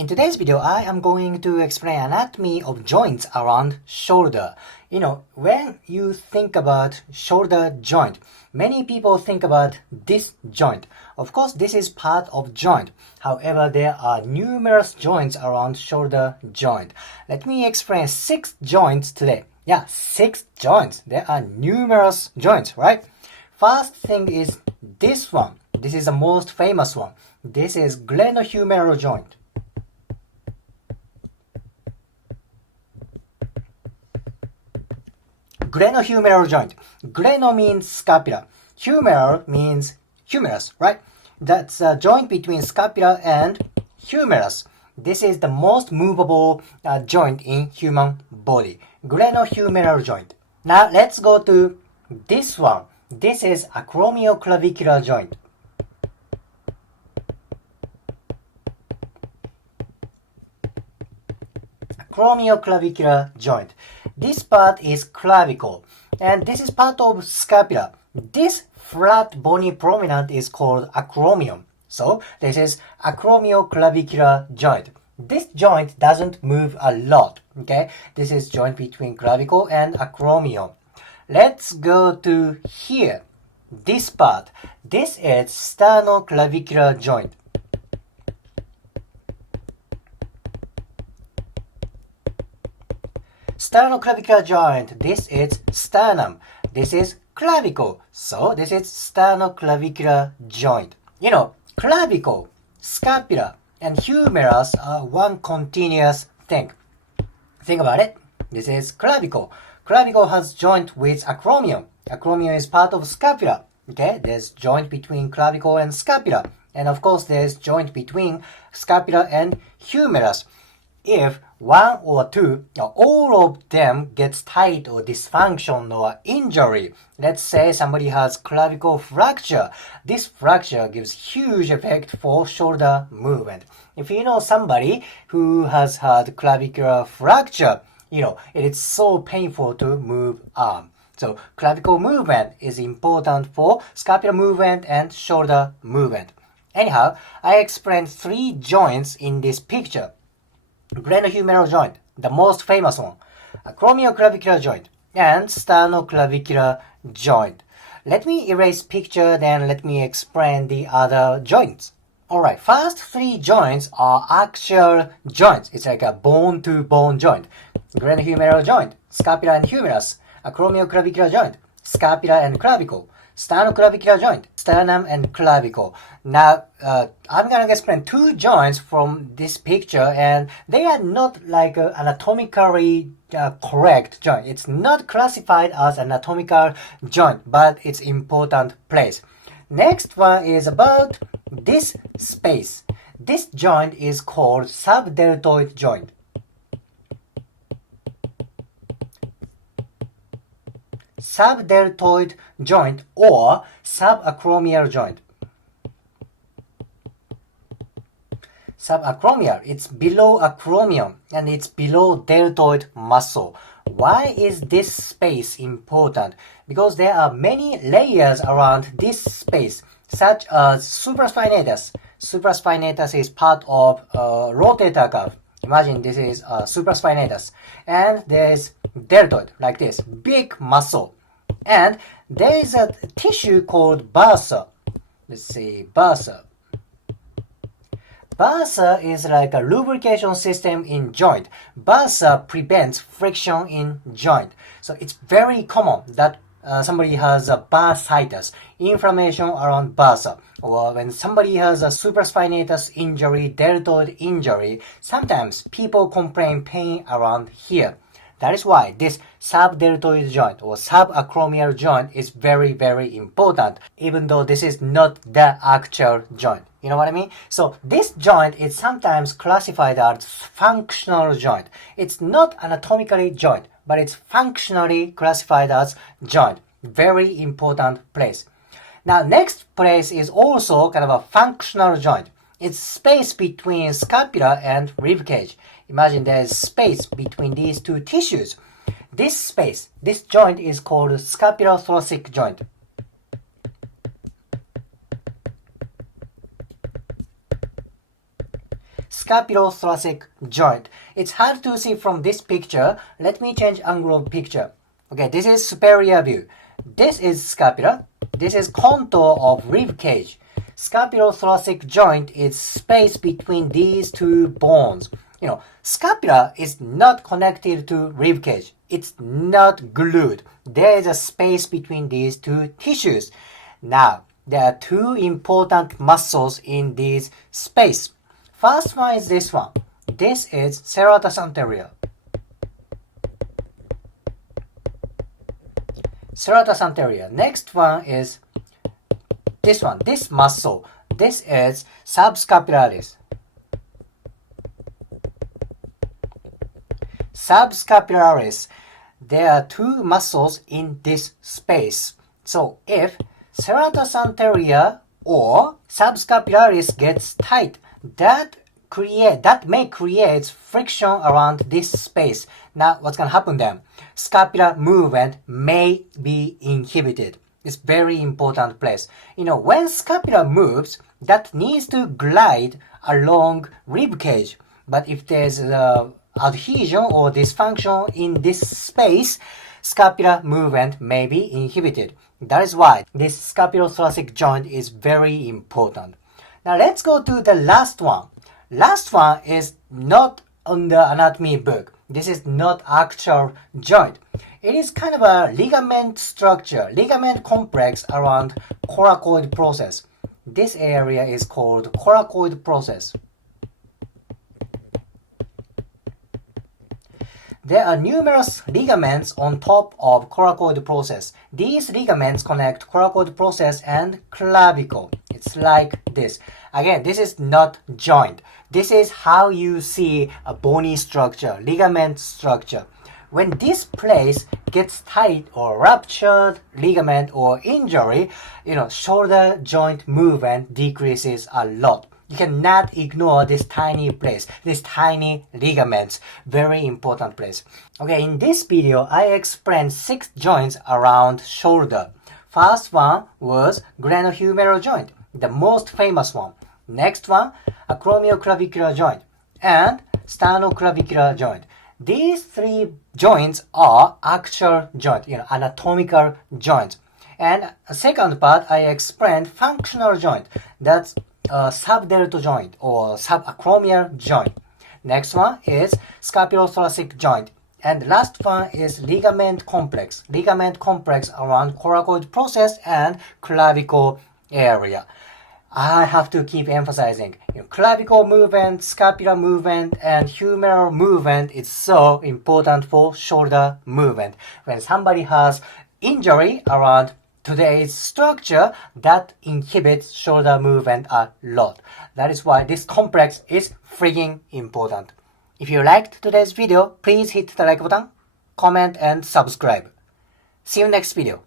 In today's video, I am going to explain anatomy of joints around shoulder. When you think about shoulder joint, many people think about this joint. Of course, this is part of joint. However, there are numerous joints around shoulder joint. Let me explain 6 joints today. Yeah, 6 joints. There are numerous joints, right? First thing is this one. This is the most famous one. This is glenohumeral joint. Glenohumeral joint. Gleno means scapula. Humeral means humerus, right? That's a joint between scapula and humerus. This is the most movable joint in human body. Glenohumeral joint. Now let's go to this one. This is acromioclavicular joint. Acromioclavicular joint. This part is clavicle, and this is part of scapula. This flat bony prominent is called acromion. So this is acromioclavicular joint. This joint doesn't move a lot, okay? This is joint between clavicle and acromion. Let's go to here. This part. This is sternoclavicular joint. Sternoclavicular joint. This is sternum. This is clavicle. So this is sternoclavicular joint. Clavicle, scapula, and humerus are one continuous thing. Think about it. This is clavicle. Clavicle has joint with acromion. Acromion is part of scapula. Okay, there's joint between clavicle and scapula. And of course, there's joint between scapula and humerus. If one or two, or all of them gets tight or dysfunction or injury, let's say somebody has clavicle fracture, this fracture gives huge effect for shoulder movement. If you know somebody who has had clavicular fracture, it is so painful to move arm. So clavicle movement is important for scapular movement and shoulder movement. Anyhow, I explained 3 joints in this picture. Glenohumeral joint, the most famous one, acromioclavicular joint, and sternoclavicular joint. Let me erase picture, then let me explain the other joints. Alright, first 3 joints are actual joints. It's like a bone-to-bone joint. Glenohumeral joint, scapula and humerus. Acromioclavicular joint, scapula and clavicle. Sternoclavicular joint, sternum and clavicle. Now, I'm going to explain 2 joints from this picture, and they are not like anatomically correct joint. It's not classified as anatomical joint, but it's important place. Next one is about this space. This joint is called subdeltoid joint. Subdeltoid joint or subacromial joint. Subacromial, it's below acromion and it's below deltoid muscle. Why is this space important? Because there are many layers around this space, such as supraspinatus. Supraspinatus is part of rotator cuff. Imagine this is supraspinatus. And there is deltoid, like this, big muscle. And there is a tissue called bursa. Let's see, bursa. Bursa is like a lubrication system in joint. Bursa prevents friction in joint. So it's very common that somebody has a bursitis, inflammation around bursa. Or when somebody has a supraspinatus injury, deltoid injury, sometimes people complain pain around here. That is why this subdeltoid joint or subacromial joint is very, very important, even though this is not the actual joint. You know what I mean? So this joint is sometimes classified as functional joint. It's not anatomically joint, but it's functionally classified as joint. Very important place. Now, next place is also kind of a functional joint. It's space between scapula and ribcage. Imagine there's space between these 2 tissues. This space, this joint is called scapulothoracic joint. scapulothoracic joint. It's hard to see from this picture. Let me change angle of picture. Okay, this is superior view. This is scapula. This is contour of rib cage. Scapulothoracic joint is space between these two bones. Scapula is not connected to rib cage. It's not glued. There is a space between these two tissues. Now, there are two important muscles in this space. First one is this one. This is serratus anterior. Serratus anterior. Next one is this one, this muscle. This is subscapularis. Subscapularis. There are two muscles in this space. So if serratus anterior or subscapularis gets tight, that may create friction around this space. Now what's going to happen then? Scapular movement may be inhibited. It's very important place. When scapula moves, that needs to glide along rib cage. But if there's adhesion or dysfunction in this space, scapular movement may be inhibited. That is why this scapulothoracic joint is very important. Now let's go to the last one. Last one is not on the anatomy book. This is not actual joint. It is kind of a ligament structure, ligament complex around coracoid process. This area is called coracoid process. There are numerous ligaments on top of coracoid process. These ligaments connect coracoid process and clavicle. It's like this. Again, this is not joint. This is how you see a bony structure, ligament structure. When this place gets tight or ruptured ligament or injury, shoulder joint movement decreases a lot. You cannot ignore this tiny place, this tiny ligaments, very important place. Okay, in this video, I explained 6 joints around shoulder. First one was glenohumeral joint, the most famous one. Next one, acromioclavicular joint and sternoclavicular joint. These 3 joints are actual joint, anatomical joints. And second part, I explained functional joint. That's subdeltoid joint or subacromial joint. Next one is scapulothoracic joint. And last one is ligament complex. Ligament complex around coracoid process and clavicle area. I have to keep emphasizing, clavicle movement, scapular movement, and humeral movement is so important for shoulder movement. When somebody has injury around today's structure, that inhibits shoulder movement a lot. That is why this complex is freaking important. If you liked today's video, please hit the like button, comment, and subscribe. See you next video.